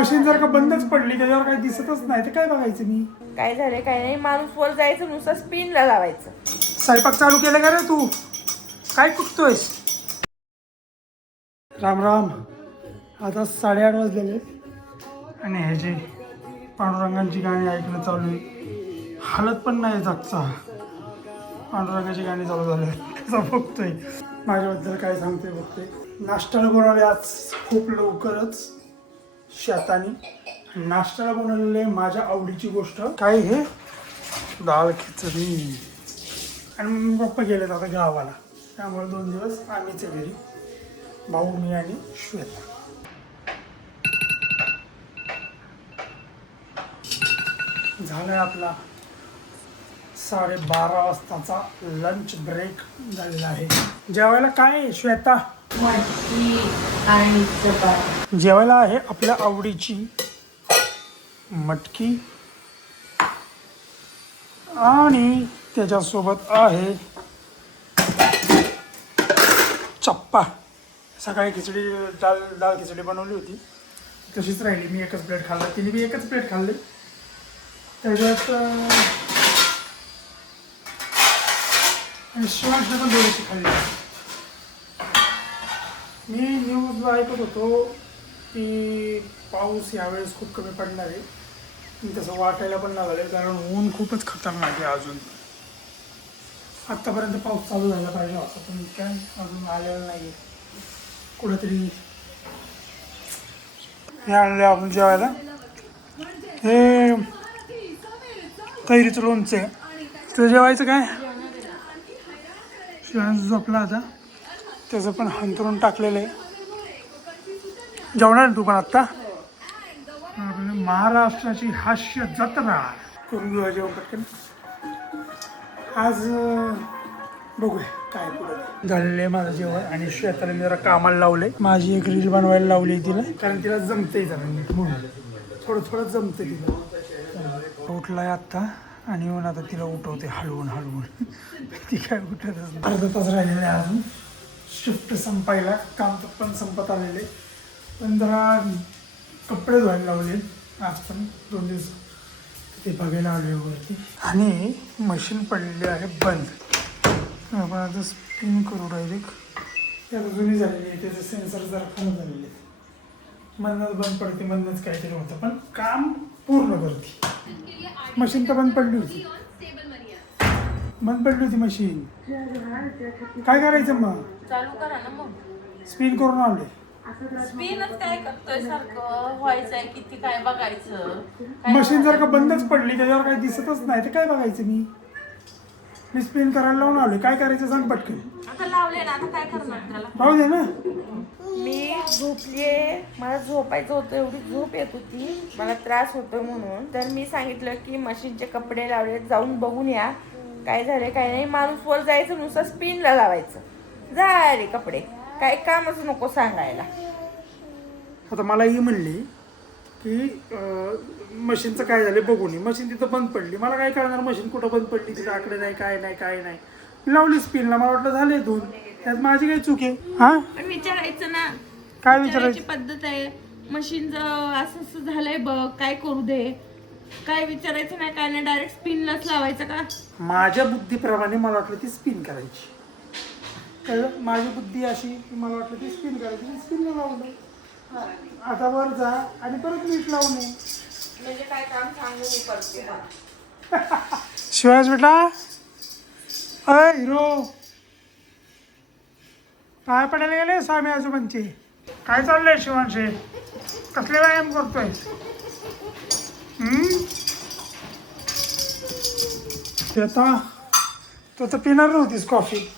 Machine जर का बंदच पडली त्याच्यावर काही दिसतच नाही तर काय बघायचं मी. काय झालं काय नाही, माणूस वर जायचं नुसतं स्पिनला लावायचं. स्वयंपाक चालू केला का रे तू? काय कुटतोयस? राम राम. आता 8:30 वाजलेले आणि ह्याची पांडुरंगांची गाणी ऐकणं चालू आहे. हालत पण नाही जागचा. पांडुरंगाची गाणी चालू झाले त्याचा बघतोय. माझ्याबद्दल काय सांगतोय बघतोय. नाश्त्याला बनवले आज खूप लवकरच शेतानी. नाश्त्याला बनवलेले माझ्या आवडीची गोष्ट काय हे डाळ खिचडी. आणि पप्पा गेलेत आता गावाला, त्यामुळे 2 दिवस आम्हीच आहे घरी, भाऊ मी आणि श्वेता. झालाय आपला 12:30 वाजताचा लंच ब्रेक झालेला आहे. जेवायला काय आहे श्वेता? जेवायला आहे आपल्या आवडीची मटकी आणि त्याच्यासोबत आहे चप्पा. सकाळी खिचडी डाळ खिचडी बनवली होती तशीच राहिली. मी एकच प्लेट खाल्ला, तिने बी एकच प्लेट खाल्ली. त्याच्यात शिवांशने पण थोडीशी खाल्ली. मी न्यूजला ऐकत होतो की पाऊस यावेळेस खूप कमी पडणार आहे. तसं वाटायला पण लागलं कारण ऊन खूपच खतरनाक आहे. अजून आत्तापर्यंत पाऊस चालू झाला पाहिजे होता पण काय अजून आलेलं नाही आहे. कुठंतरी हे आणलं आपण जेवायला. हे कैरीचं लोणचं आहे. तुझं जेवायचं काय? शिवांश झोपला आता, त्याचं पण हंतरून टाकलेलं आहे. जेवणार तू पण आत्ता? महाराष्ट्राची हास्य जत्रा करून घेऊया जेवण पटकन. आज बघूया काय पुढे झालेलं आहे माझं जेवण. आणि श्वेताला मी जरा कामाला लावले. माझी एक रील बनवायला लावली तिला, कारण तिला जमते जरा नीट म्हणून थोडं जमते तिला. उठलाय आत्ता आणि येऊन आता तिला उठवते हळवून ती काय उठतच नाही. अर्धा तास राहिलेला आहे अजून शिफ्ट संपायला. काम पण संपत आलेले, पण जरा कपडे धुवायला लावले आज पण 2 दिवस ते बघायला आले वरती. आणि मशीन पडलेली आहे बंद. आपण आता स्पिन करू डायरेक्ट. ती आता जुनी झालेली आहे, त्याचे सेन्सर जरा खराब झालेले आहेत. मधनंच बंद पडते, मधनंच काहीतरी होतं, पण काम पूर्ण करते. मशीन तर बंद पडली होती मशीन. काय करायचं मग? चालू करा ना मग. स्पिन करून आले. स्पिनच काय करतोय सारखं, व्हायचंय किती काय बघायचं. मशीन जर का बंदच पडली त्याच्यावर काही दिसतच नाही तर काय बघायचं मी स्पिन करायला लावून आलोय. काय करायचं सांग पटकन. आता लावले ना, आता काय करणार त्याला? राहू दे ना. मी झोपलीये, मला झोपायचं होतं, एवढी झोप येत होती, मला त्रास होतो म्हणून. तर मी सांगितलं की मशीनचे कपडे लावले, जाऊन बघून या काय झाले काय नाही. माणूस वर जायचं नुसतं स्पिनला लावायचं, झाले कपडे. काही कामच नको सांगायला. आता मला ही म्हणली की मशीनचं काय झालं बघून. मशीन तिथं बंद पडली, मला काय कळणार मशीन कुठं बंद पडली, तिथं आकडे नाही काय नाही. लावली स्पिनला, मला वाटलं झाले 2. त्यात माझी काही चूक आहे? हा पण विचारायचं ना, काय विचारायची विचारायचं? पद्धत आहे. मशीन असं झालंय बघ, काय करू दे, काय विचारायचं नाही, काय नाही, डायरेक्ट स्पिनलाच लावायचं का? माझ्या बुद्धीप्रमाणे मला वाटलं ती स्पिन करायची. कळलं? माझी बुद्धी अशी की मला वाटलं ती स्पिन करायची, स्पिनला लावलं. आता वर जा आणि परत नीट लावणे. म्हणजे काय काम सांगू मी करते. शिवाज बेटा, अय हिरो, पाय पडायला गेले स्वामी आजोबांचे. काय चाललंय शिवांशे? कसले व्यायाम करतोय? आता तू तर पिणार नव्हतीस कॉफी.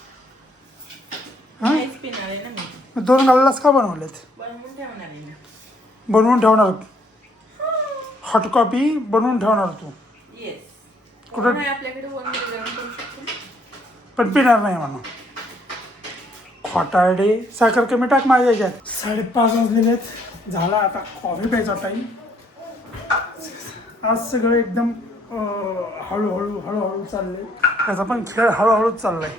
नाहीच पिणार आहे ना मी. 2 गल्लास का बनवलेत? बनवून ठेवणार आहे मी. बनवून ठेवणार? हॉट कॉफी बनवून ठेवणार तू? येस. कुठं? नाही आपल्याकडे 1 मिलियन करू शकतो. पण पिणार नाही म्हणून. खोटारडे. साखर कमी टाक माझ्या ह्याच्यात. 5:30 वाजलेले आहेत. झाला आता कॉफी प्यायचा टाईम. आज सगळं एकदम हळूहळू चाललंय. त्याचा पण खेळ हळूहळूच चाललाय.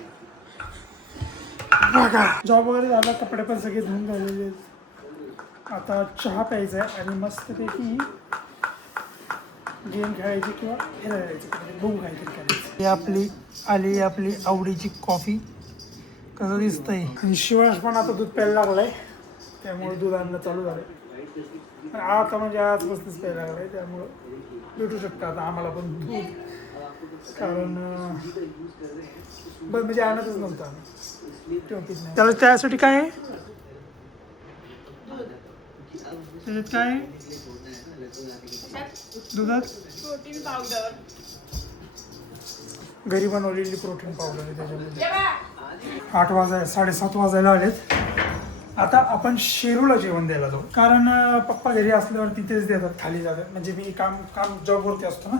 बघा, जॉब वगैरे झाला, कपडे पण सगळे धुवून झालेले आहेत. आता चहा प्यायचा आहे आणि मस्तपैकी गेम खेळायची किंवा फिरायला जायचं, बघू काहीतरी करायचं. ही आपली आवडीची कॉफी. कसं दिसतंय. आणि शिवाश पण आता दूध प्यायला लागलाय, त्यामुळे दूध आणणं चालू झालंय. आता म्हणजे आजपासूनच प्यायला लागलाय, त्यामुळं भेटू शकतं आता आम्हाला पण दूध. कारण म्हणजे आणतच नव्हतं आम्ही, नाही. त्याला त्यासाठी काय आहे, त्याच्यात काय आहे दुधात? प्रोटीन पावडर, घरी बनवलेली प्रोटीन पावडर आहे त्याच्यामध्ये. 8 वाजायला 7:30 वाजायला आलेत. आता आपण शेरूला जेवण द्यायला जाऊ, कारण पप्पा घरी असल्यावर तिथेच देतात, खाली जातात. म्हणजे मी काम जॉबवरती असतो ना,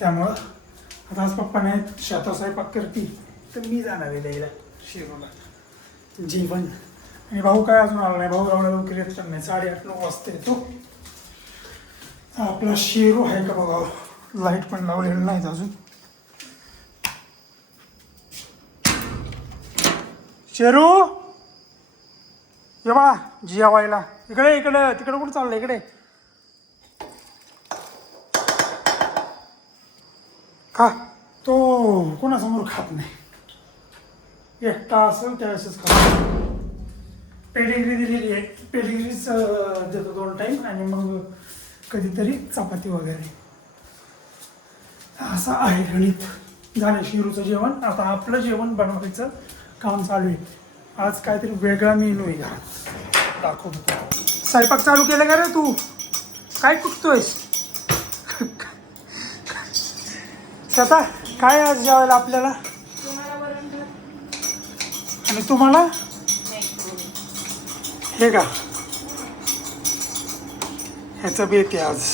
त्यामुळं आता आज पप्पा नाही, शेतात स्वयंपाक करतील तर मी जाणार आहे द्यायला शेरूला जेवण. आणि भाऊ काय अजून आला नाही, भाऊ एवढ्या लवकर येत पण नाही, 8:30-9 वाजता येतो. आपला शेरू आहे का बघा, लाईट पण लावलेलं नाहीत अजून. शेरू ये बा जेवायला. इकडे तिकडे कुठं चाललंय, इकडे. खा. तो कोणासमोर खात नाही, एकटा असेल त्यावेळेसच खातो. पेडिग्री दिलेली आहे, पेडिग्रीच देतो 2 टाईम आणि मग कधीतरी चपाती वगैरे. असं आहे गणित. झालं शिरूचं जेवण. आता आपलं जेवण बनवायचं काम चालू आहे. आज काहीतरी वेगळा मेनू आहे, दाखवतो. स्वयंपाक चालू केलं का रे तू? काय कुकतोयस? स्वतः काय आज जेवायला आपल्याला? आणि तुम्हाला हे का, ह्याचं बेत आहे आज.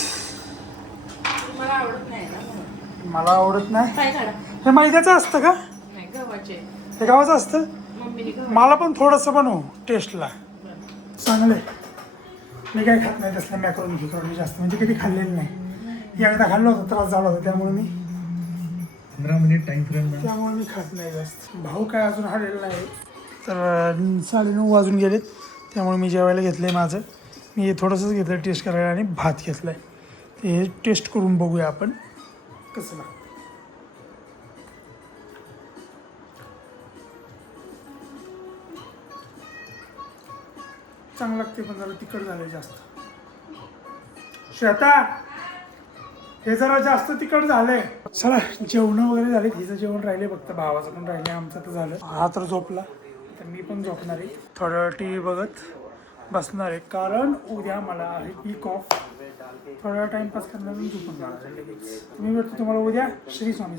मला आवडत नाही ना. मला आवडत नाही. काय करा, हे मैद्याचं असतं का? नाही गव्हाचे. हे गावाचं असतं. मम्मीने मला पण थोडंसं बनव टेस्टला. चांगलं आहे. मी काय खात नाही तसलं मॅक्रोनी जास्त, म्हणजे कधी खाल्लेलं नाही. एकदा खाल्लं होतं, त्रास झाला होता, त्यामुळे मी 15 मिनिट टाइम फ्रेम. त्यामुळे मी खात नाही जास्त. भाऊ काय अजून आलेला नाही, तर 9:30 वाजून गेलेत, त्यामुळे मी जेवायला घेतलं आहे माझं. मी थोडंसंच घेतलं टेस्ट करायला आणि भात घेतला आहे. ते टेस्ट करून बघूया आपण कसं लागतं. चांगलं लागते, पण जरा तिखट झालं जास्त. श्वेता, हे जरा जास्त तिखट झालंय. चला जेवण वगैरे झाले, हिचं जेवण राहिले, फक्त भावाचं पण राहिले, आमचं तर झालं. हा तर झोपला, तर मी पण झोपणार आहे. थोडं TV बघत बसणार आहे, कारण उद्या मला आहे वीक ऑफ. थोडा टाइमपास करणार आणि झोपून जाणार आहे लगेच. मी भेटतो तुम्हाला उद्या. श्री स्वामी.